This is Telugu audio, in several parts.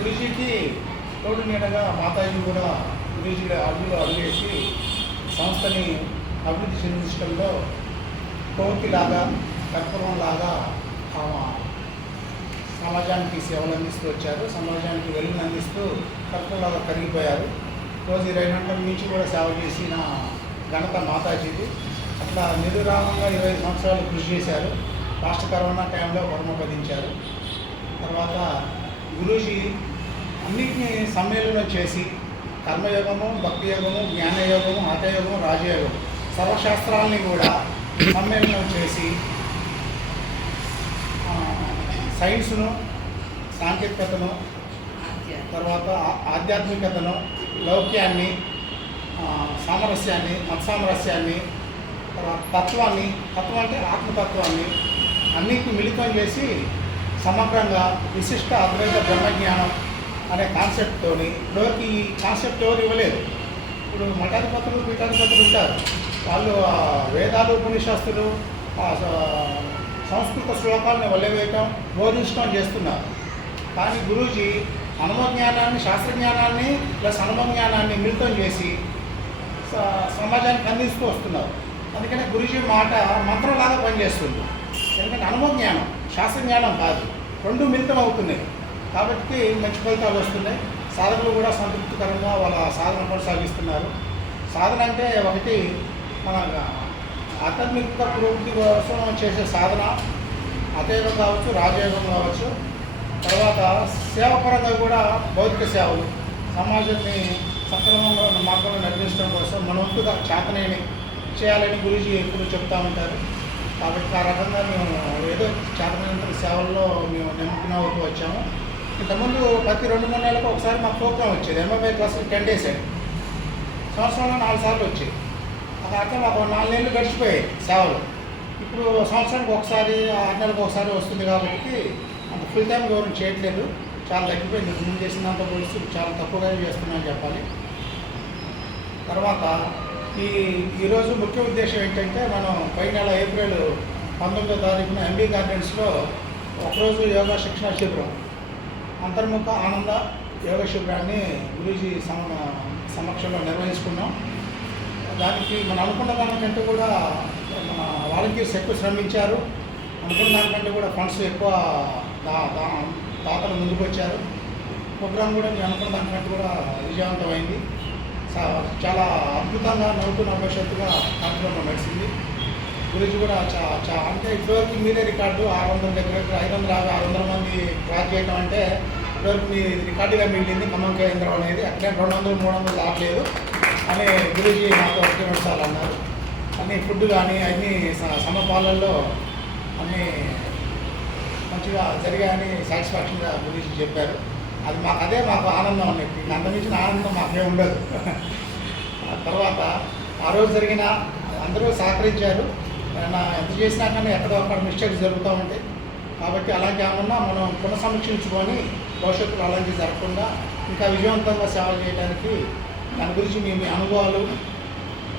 గురూజీకి తోడు నీడగా మాతాజీ కూడా గురూజీ అడుగులో అడుగేసి సంస్థని అభివృద్ధి చెందించడంలో కోతిలాగా కర్పూరంలాగా సమాజానికి సేవలు అందిస్తూ వచ్చారు. సమాజానికి వెలుగుని అందిస్తూ కర్పూరంలాగా కరిగిపోయారు. రోజు 20 గంటల నుంచి కూడా సేవ చేసిన ఘనత మాతాజీది. అట్లా నిరురామంగా 25 సంవత్సరాలు కృషి చేశారు. రాష్ట్ర కరోనా టైంలో పరమపదించారు. తర్వాత గురూజీ అన్నింటినీ సమ్మేళనం చేసి కర్మయోగము, భక్తి యోగము, జ్ఞానయోగము, హఠయోగము, రాజయోగం సర్వశాస్త్రాలని కూడా సమ్మేళనం చేసి సైన్స్ను, సాంకేతికతను, తర్వాత ఆధ్యాత్మికతను, లౌక్యాన్ని, సామరస్యాన్ని, మత సామరస్యాన్ని, తర్వాత తత్వం అంటే ఆత్మతత్వాన్ని అన్నిటిని మిళితం చేసి సమగ్రంగా విశిష్ట అద్వైత బ్రహ్మజ్ఞానం అనే కాన్సెప్ట్తోని ఇప్పటివరకు ఈ కాన్సెప్ట్ ఎవరు ఇవ్వలేదు. ఇప్పుడు మఠాధిపతులు, పీఠాధిపతులు ఉంటారు. వాళ్ళు వేదాలు, ఉపనిషత్తులు, సంస్కృత శ్లోకాలను వల్లవేయటం, బోధించడం చేస్తున్నారు. కానీ గురూజీ అనుభవజ్ఞానాన్ని, శాస్త్రజ్ఞానాన్ని ప్లస్ అనుభవజ్ఞానాన్ని మిళితం చేసి సమాజానికి అందిస్తూ వస్తున్నారు. అందుకనే గురూజీ మాట మంత్రంలాగా పనిచేస్తుంది. ఎందుకంటే అనుభవజ్ఞానం, శాస్త్రజ్ఞానం కాదు, రెండు మిళితం అవుతున్నాయి. కాబట్టి మంచి ఫలితాలు వస్తున్నాయి. సాధకులు కూడా సంతృప్తికరంగా వాళ్ళ సాధన కొనసాగిస్తున్నారు. సాధన అంటే ఒకటి మన ఆధ్యాత్మిక పురోగతి కోసం చేసే సాధన, హఠయోగం కావచ్చు, రాజయోగం కావచ్చు. తర్వాత సేవపరంగా కూడా భౌతిక సేవలు, సమాజాన్ని సక్రమంగా మార్గంలో నడిపించడం కోసం మన వంతుగా చేతనేని చేయాలని గురూజీ ఎప్పుడు చెప్తూ ఉంటారు. కాబట్టి ఆ రకంగా మేము ఏదో చేతనంత సేవల్లో మేము నిమగ్నం అవుతూ వచ్చాము. ఇంతకుముందు ప్రతి 2-3 నెలలకు ఒకసారి మా ప్రోగ్రాం వచ్చేది. ఎంఎంఏ క్లాసులు 10 days అండి. సంవత్సరంలో 4 సార్లు వచ్చాయి. అది అర్థం మాకు 4 నెలలు గడిచిపోయాయి సేవలు. ఇప్పుడు సంవత్సరానికి ఒకసారి, 6 నెలలకు ఒకసారి వస్తుంది. కాబట్టి అంత ఫుల్ టైం గవర్నమెంట్ చేయట్లేదు, చాలా తగ్గిపోయింది. ముందు చేసినంత పోలిస్తే చాలా తక్కువగా చేస్తున్నామని చెప్పాలి. తర్వాత ఈరోజు ముఖ్య ఉద్దేశం ఏంటంటే, మనం పైన నెల ఏప్రిల్ 19వ తారీఖున ఎంబీ గార్డెన్స్లో ఒకరోజు యోగా శిక్షణ శిబిరం, అంతర్ముఖ ఆనంద యోగ శిబిరాన్ని గురూజీ సమక్షంలో నిర్వహించుకున్నాం. దానికి మనం అనుకున్న దానికంటే కూడా మన వాలంటీర్స్ ఎక్కువ శ్రమించారు. అనుకున్న దానికంటే కూడా ఫండ్స్ ఎక్కువ దాతలు ముందుకు వచ్చారు. ప్రోగ్రాం కూడా నేను అనుకున్న దానికంటే కూడా విజయవంతమైంది. చాలా అద్భుతంగా నవ్వుతూ నవ్వేటట్టుగా కార్యక్రమం నడిచింది. గురించి కూడా అంటే ఇప్పటివరకు మీరే రికార్డు 600 దగ్గర 550-600 మంది క్రాస్ చేయడం అంటే ఇప్పటివరకు మీ రికార్డుగా మిగిలింది ఖమ్మం కేంద్రం అనేది. అక్కడే 200-300 దాటలేదు అని గురూజీ నాతో 1 నిమిషాలు అన్నారు. అన్నీ ఫుడ్ కానీ అన్నీ సమపాలల్లో అన్నీ మంచిగా జరిగాయని సాటిస్ఫాక్షన్గా గురూజీ చెప్పారు. అది మాకు ఆనందం అన్నట్టు. అంతమించిన ఆనందం మాకే ఉండదు. తర్వాత ఆ రోజు జరిగిన అందరూ సహకరించారు. ఎంత చేసినా కానీ ఎక్కడో అక్కడ మిస్టేక్స్ జరుగుతూ ఉంటాయి. కాబట్టి అలాంటి ఏమన్నా మనం పునఃసమీక్షించుకొని భవిష్యత్తులో అలాంటివి జరగకుండా ఇంకా విజయవంతంగా సేవలు చేయడానికి దాని గురించి మీ అనుభవాలు,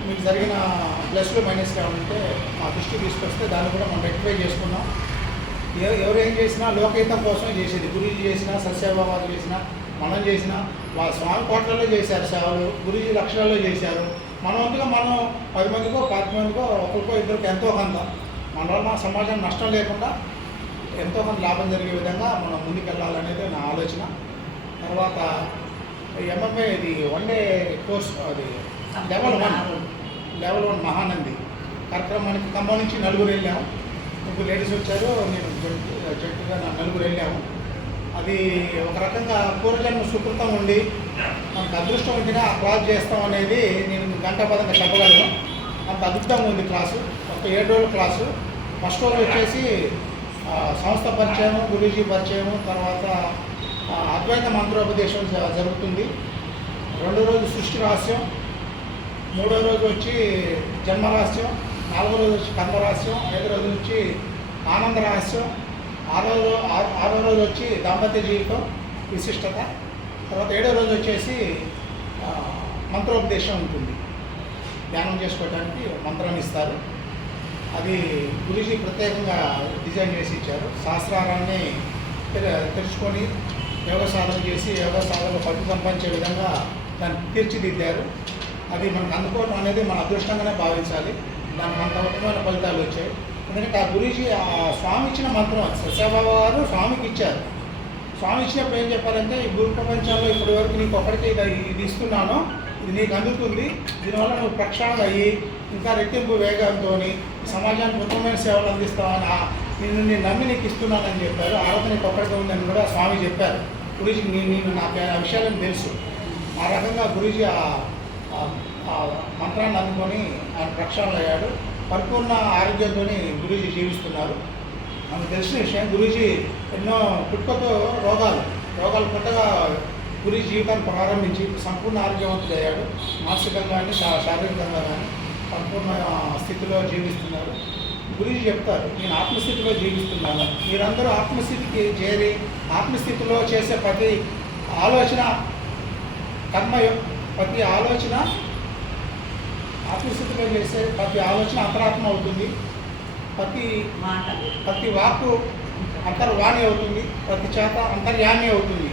మీకు జరిగిన ప్లస్లు మైనస్లు ఏమంటే మా దృష్టికి తీసుకొస్తే దాన్ని కూడా మనం రెక్టిఫై చేసుకున్నాం. ఎవరు ఏం చేసినా లోకహితం కోసమే చేసేది. గురూజీ చేసినా, సత్యబాబాలు చేసినా, మనం చేసినా, వాళ్ళ స్వామి కోట్లలో చేశారు సేవలు, గురూజీ లక్షలలో చేశారు. మన వంతుగా మనం 10 మందికో 15 మందికో ఒకరికో ఇద్దరికి ఎంతో కొంత మన వల్ల మన సమాజం నష్టం లేకుండా ఎంతో కొంత లాభం జరిగే విధంగా మనం ముందుకెళ్ళాలనేది నా ఆలోచన. తర్వాత ఎంఎంఏ ఇది 1 day కోర్స్, అది లెవెల్ 1 మహానంది కార్యక్రమానికి ఖమ్మం నుంచి 4 వెళ్ళాము. 3 లేడీస్ వచ్చారు, నేను జట్టుగా 4 వెళ్ళాము. అది ఒక రకంగా పూర్వజన్మ సుకృతం ఉండి మనకు అదృష్టం ఉంటేనే ఆ క్లాస్ చేస్తాం అనేది నేను గంటపదంగా చెప్పగలను. అంత అద్భుతంగా ఉంది క్లాసు. ఒక 7 రోజుల క్లాసు. ఫస్ట్ రోజు వచ్చేసి సంస్థ పరిచయం, గురూజీ పరిచయం, తర్వాత అద్వైత మంత్రోపదేశం జరుగుతుంది. 2వ రోజు సృష్టి రహస్యం, 3వ రోజు వచ్చి జన్మ రహస్యం, 4వ రోజు వచ్చి కర్మ రహస్యం, 5వ రోజు వచ్చి ఆనంద రహస్యం, 6వ రోజు వచ్చి దాంపత్య జీవితం విశిష్టత, తర్వాత 7వ రోజు వచ్చేసి మంత్రోపదేశం ఉంటుంది. ధ్యానం చేసుకోవడానికి మంత్రాన్ని ఇస్తారు. అది గురూజీ ప్రత్యేకంగా డిజైన్ చేసి ఇచ్చారు. శాస్త్రాన్ని తెరుచుకొని యోగ సాధన చేసి యోగ సాధనలో ఫలితం సంపాదించే విధంగా దాన్ని తీర్చిదిద్దారు. అది మనకు అందుకోవడం అనేది మన అదృష్టంగానే భావించాలి. దానికి అంత ఉత్తమమైన ఫలితాలు వచ్చాయి. ఎందుకంటే ఆ గురించి ఆ స్వామి ఇచ్చిన మంత్రం అది. సత్యసాయిబాబా గారు స్వామికి ఇచ్చారు. స్వామి ఇచ్చినప్పుడు ఏం చెప్పారంటే, ఈ భూ ప్రపంచంలో ఇప్పటి వరకు నీకు ఒకటికి ఇది ఇస్తున్నాను, ఇది నీకు అందుతుంది, దీనివల్ల నువ్వు ప్రక్షాళన అయ్యి ఇంకా రెట్టింపు వేగంతో సమాజానికి ఉత్తమమైన సేవలు అందిస్తావని నేను నమ్మి నీకు ఇస్తున్నానని చెప్పారు. ఆ రోజు నీకు ఒక్కడికి ఉందని కూడా స్వామి చెప్పారు. గురూజీ నేను నాకు ఆ విషయాలను తెలుసు. ఆ రకంగా గురూజీ ఆ మంత్రాన్ని అందుకొని ఆయన ప్రక్షాళన అయ్యాడు. పరిపూర్ణ ఆరోగ్యంతో గురూజీ జీవిస్తున్నారు. మనకు తెలిసిన విషయం, గురూజీ ఎన్నో పుట్టుకతో రోగాలు కొత్తగా గురూజీ జీవితాన్ని ప్రారంభించి సంపూర్ణ ఆరోగ్యవంతుడయ్యాడు. మానసికంగా కానీ శారీరకంగా కానీ సంపూర్ణ స్థితిలో జీవిస్తున్నారు. గురూజీ చెప్తారు, నేను ఆత్మస్థితిలో జీవిస్తున్నాను, మీరందరూ ఆత్మస్థితికి చేరి ఆత్మస్థితిలో చేసే ప్రతి ఆలోచన ప్రతి ఆలోచన ఆత్మస్థితిలో చేసే ప్రతి ఆలోచన అంతరాత్మ అవుతుంది, ప్రతి వాక్కు అంతర్వాణి అవుతుంది, ప్రతి చేత అంతర్యామి అవుతుంది.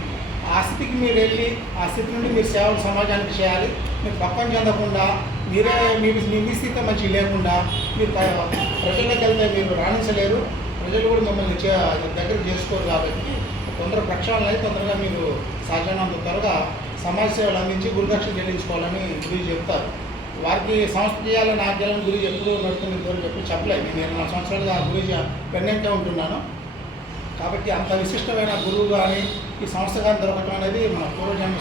ఆ స్థితికి మీరు వెళ్ళి ఆ స్థితి నుండి మీరు సేవలు సమాజానికి చేయాలి. మీరు పక్కన చెందకుండా మీరే మీ స్థితి మంచిగా లేకుండా మీరు ప్రజల్లోకి వెళ్తే మీరు రాణించలేరు. ప్రజలు కూడా మిమ్మల్ని దగ్గర చేసుకోరు. కాబట్టి తొందరగా ప్రక్షాళన అయి తొందరగా మీరు సాధ్యమైనంత త్వరగా సమాజ సేవలు అందించి గురుదక్షిణ చెల్లించుకోవాలని గురువు చెప్తారు. వారికి సంస్థ చేయాలని ఆజ్ఞాలను గురువు ఎప్పుడు నడుతుంది ఇంతవరకు ఎప్పుడు చెప్పలేదు. నేను 4 సంవత్సరాలుగా ఆ గురువు పెన్నెంటే ఉంటున్నాను. కాబట్టి అంత విశిష్టమైన గురువు కానీ ఈ సంస్థ కానీ దొరకటం అనేది మన పూర్వజన్మ